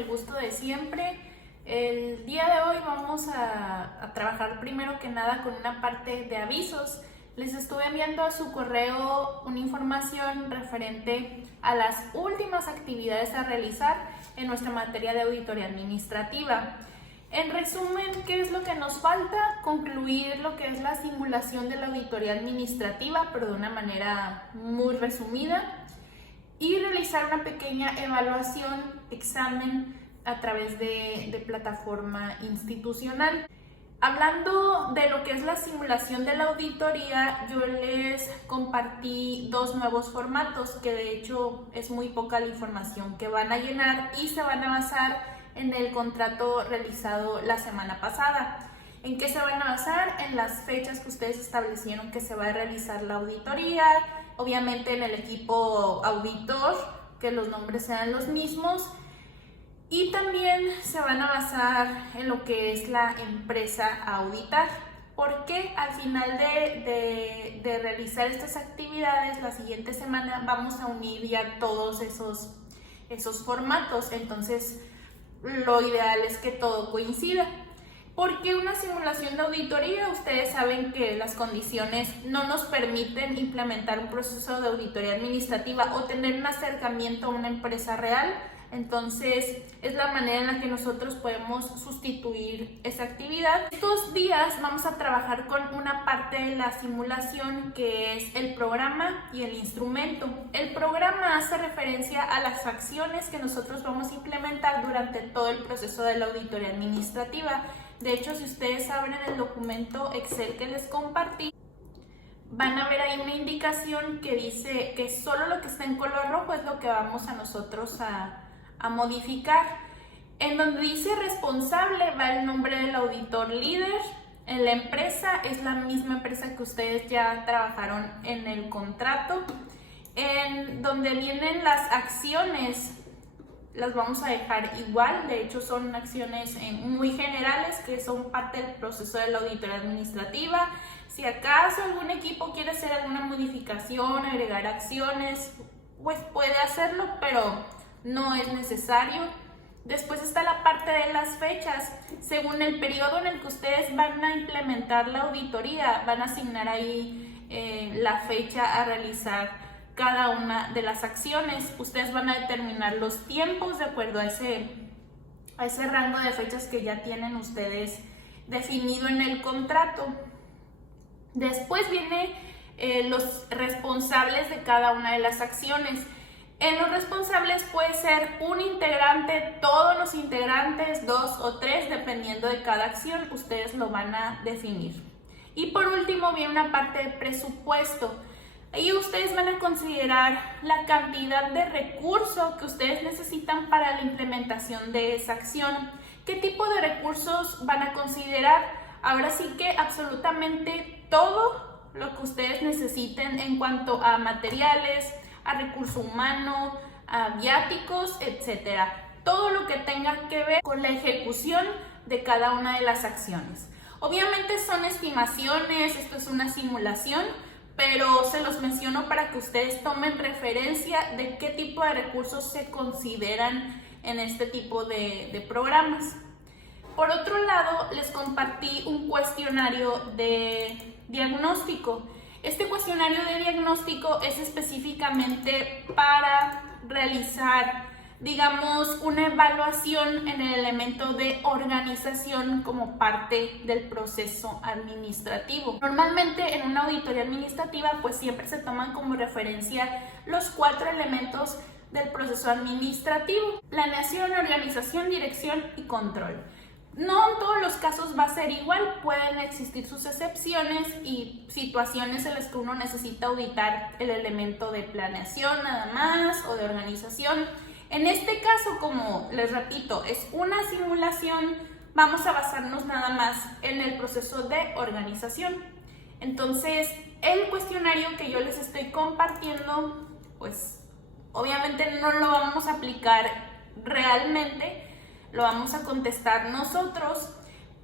el gusto de siempre. El día de hoy vamos a trabajar primero que nada con una parte de avisos. Les estuve enviando a su correo una información referente a las últimas actividades a realizar en nuestra materia de auditoría administrativa. En resumen, ¿qué es lo que nos falta? Concluir lo que es la simulación de la auditoría administrativa, pero de una manera muy resumida, y realizar una pequeña evaluación, examen a través de plataforma institucional. Hablando de lo que es la simulación de la auditoría, yo les compartí dos nuevos formatos que de hecho es muy poca la información que van a llenar y se van a basar en el contrato realizado la semana pasada. ¿En qué se van a basar? En las fechas que ustedes establecieron que se va a realizar la auditoría, obviamente en el equipo auditor, que los nombres sean los mismos, y también se van a basar en lo que es la empresa a auditar, porque al final de realizar estas actividades, la siguiente semana vamos a unir ya todos esos formatos. Entonces, lo ideal es que todo coincida. Porque una simulación de auditoría, ustedes saben que las condiciones no nos permiten implementar un proceso de auditoría administrativa o tener un acercamiento a una empresa real. Entonces, es la manera en la que nosotros podemos sustituir esa actividad. Estos días vamos a trabajar con una parte de la simulación que es el programa y el instrumento. El programa hace referencia a las acciones que nosotros vamos a implementar durante todo el proceso de la auditoría administrativa. De hecho, si ustedes abren el documento Excel que les compartí, van a ver ahí una indicación que dice que solo lo que está en color rojo es lo que vamos a nosotros a modificar. En donde dice responsable va el nombre del auditor líder. En la empresa es la misma empresa que ustedes ya trabajaron en el contrato. En donde vienen las acciones, las vamos a dejar igual. De hecho, son acciones muy generales que son parte del proceso de la auditoría administrativa. Si acaso algún equipo quiere hacer alguna modificación, agregar acciones, pues puede hacerlo, pero no es necesario. Después está la parte de las fechas. Según el periodo en el que ustedes van a implementar la auditoría, van a asignar ahí la fecha a realizar cada una de las acciones. Ustedes van a determinar los tiempos de acuerdo a ese rango de fechas que ya tienen ustedes definido en el contrato. Después viene los responsables de cada una de las acciones. En los responsables puede ser un integrante, todos los integrantes, 2 o 3, dependiendo de cada acción, ustedes lo van a definir. Y por último viene una parte de presupuesto. Ahí ustedes van a considerar la cantidad de recursos que ustedes necesitan para la implementación de esa acción. ¿Qué tipo de recursos van a considerar? Ahora sí que absolutamente todo lo que ustedes necesiten en cuanto a materiales, a recurso humano, a viáticos, etcétera. Todo lo que tenga que ver con la ejecución de cada una de las acciones. Obviamente son estimaciones, esto es una simulación, pero se los menciono para que ustedes tomen referencia de qué tipo de recursos se consideran en este tipo de programas. Por otro lado, les compartí un cuestionario de diagnóstico. Este cuestionario de diagnóstico es específicamente para realizar, digamos, una evaluación en el elemento de organización como parte del proceso administrativo. Normalmente en una auditoría administrativa pues siempre se toman como referencia los 4 elementos del proceso administrativo: planeación, organización, dirección y control. No en todos los casos va a ser igual, pueden existir sus excepciones y situaciones en las que uno necesita auditar el elemento de planeación nada más o de organización. En este caso, como les repito, es una simulación, vamos a basarnos nada más en el proceso de organización. Entonces, el cuestionario que yo les estoy compartiendo, pues obviamente no lo vamos a aplicar realmente, lo vamos a contestar nosotros.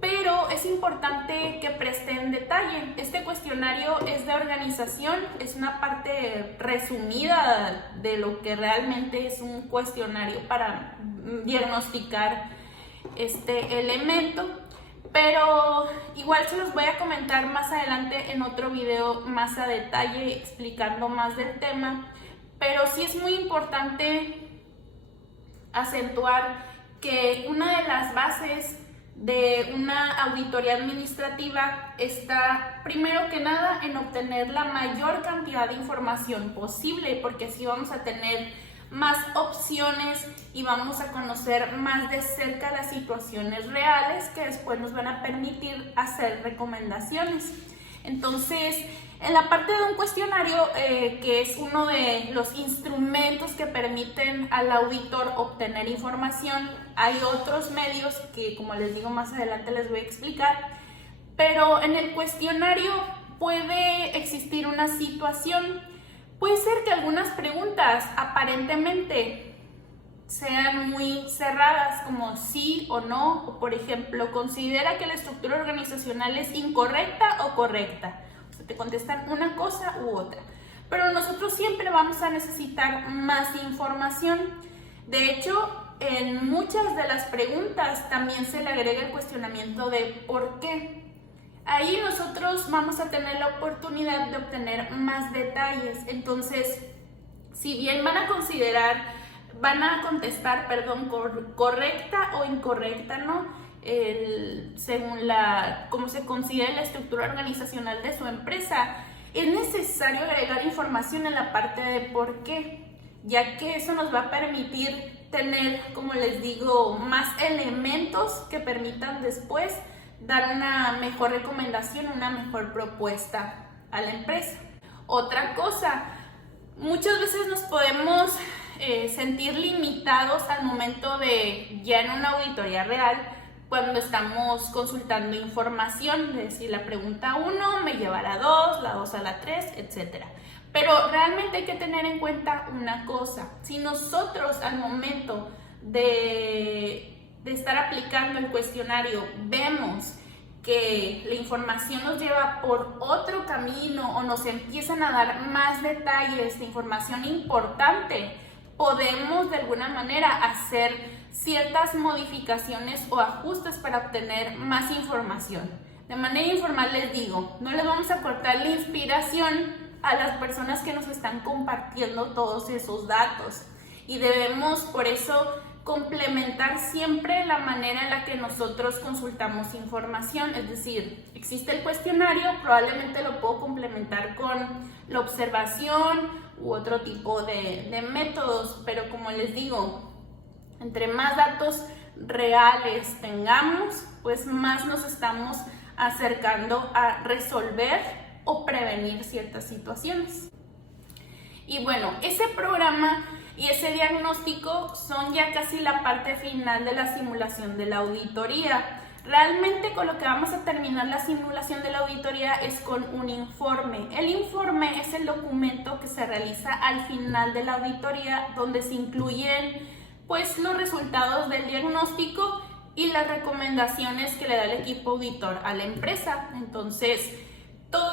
pero es importante que presten detalle. Este cuestionario es de organización, es una parte resumida de lo que realmente es un cuestionario para diagnosticar este elemento, pero igual se los voy a comentar más adelante en otro video más a detalle explicando más del tema, pero sí es muy importante acentuar que una de las bases de una auditoría administrativa está primero que nada en obtener la mayor cantidad de información posible, porque así vamos a tener más opciones y vamos a conocer más de cerca las situaciones reales que después nos van a permitir hacer recomendaciones. Entonces, en la parte de un cuestionario, que es uno de los instrumentos que permiten al auditor obtener información, hay otros medios que, como les digo, más adelante les voy a explicar, pero en el cuestionario puede existir una situación. Puede ser que algunas preguntas aparentemente sean muy cerradas, como sí o no, o por ejemplo, ¿considera que la estructura organizacional es incorrecta o correcta? O sea, te contestan una cosa u otra, pero nosotros siempre vamos a necesitar más información. De hecho, en muchas de las preguntas también se le agrega el cuestionamiento de ¿por qué? Ahí nosotros vamos a tener la oportunidad de obtener más detalles. Entonces, si bien van a contestar, correcta o incorrecta, ¿no? Según cómo se considera la estructura organizacional de su empresa, es necesario agregar información en la parte de por qué, ya que eso nos va a permitir tener, como les digo, más elementos que permitan después dar una mejor recomendación, una mejor propuesta a la empresa. Otra cosa, muchas veces nos podemos sentir limitados al momento de ya en una auditoría real, cuando estamos consultando información, es decir, la pregunta 1 me lleva a la 2, la 2 a la 3, etc. Pero realmente hay que tener en cuenta una cosa: si nosotros al momento de estar aplicando el cuestionario vemos que la información nos lleva por otro camino o nos empiezan a dar más detalles de información importante, podemos de alguna manera hacer ciertas modificaciones o ajustes para obtener más información. De manera informal les digo, no les vamos a cortar la inspiración a las personas que nos están compartiendo todos esos datos, y debemos por eso complementar siempre la manera en la que nosotros consultamos información. Es decir, existe el cuestionario, probablemente lo puedo complementar con la observación u otro tipo de métodos, pero como les digo, entre más datos reales tengamos, pues más nos estamos acercando a resolver o prevenir ciertas situaciones. Y bueno, ese programa y ese diagnóstico son ya casi la parte final de la simulación de la auditoría. Realmente con lo que vamos a terminar la simulación de la auditoría es con un informe. El informe es el documento que se realiza al final de la auditoría, donde se incluyen pues los resultados del diagnóstico y las recomendaciones que le da el equipo auditor a la empresa. Entonces,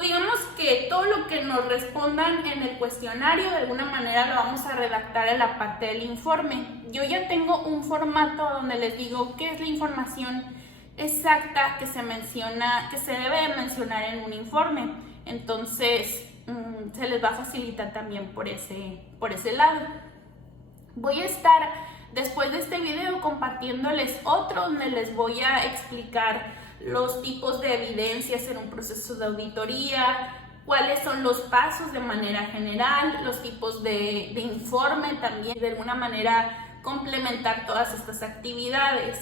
digamos que todo lo que nos respondan en el cuestionario de alguna manera lo vamos a redactar en la parte del informe. Yo ya tengo un formato donde les digo qué es la información exacta que se debe mencionar en un informe. Entonces se les va a facilitar también por ese lado. Voy a estar después de este video compartiéndoles otro donde les voy a explicar los tipos de evidencias en un proceso de auditoría, cuáles son los pasos de manera general, los tipos de informe también, de alguna manera complementar todas estas actividades.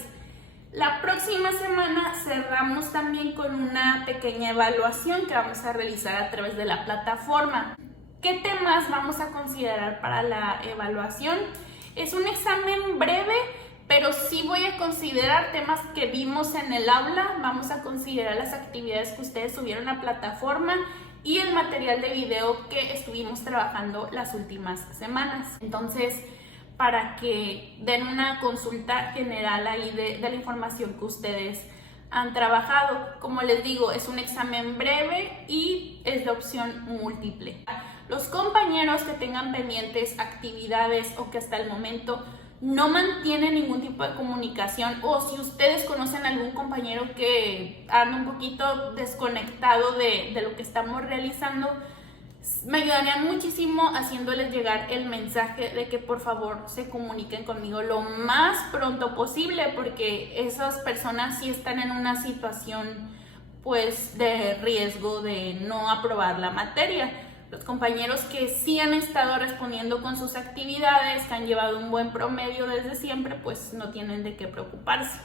La próxima semana cerramos también con una pequeña evaluación que vamos a realizar a través de la plataforma. ¿Qué temas vamos a considerar para la evaluación? Es un examen breve, pero sí voy a considerar temas que vimos en el aula. Vamos a considerar las actividades que ustedes subieron a la plataforma y el material de video que estuvimos trabajando las últimas semanas. Entonces, para que den una consulta general ahí de la información que ustedes han trabajado. Como les digo, es un examen breve y es de opción múltiple. Los compañeros que tengan pendientes actividades o que hasta el momento no mantienen ningún tipo de comunicación, o si ustedes conocen a algún compañero que anda un poquito desconectado de lo que estamos realizando, me ayudarían muchísimo haciéndoles llegar el mensaje de que por favor se comuniquen conmigo lo más pronto posible, porque esas personas sí están en una situación pues de riesgo de no aprobar la materia. Los compañeros que sí han estado respondiendo con sus actividades, que han llevado un buen promedio desde siempre, pues no tienen de qué preocuparse.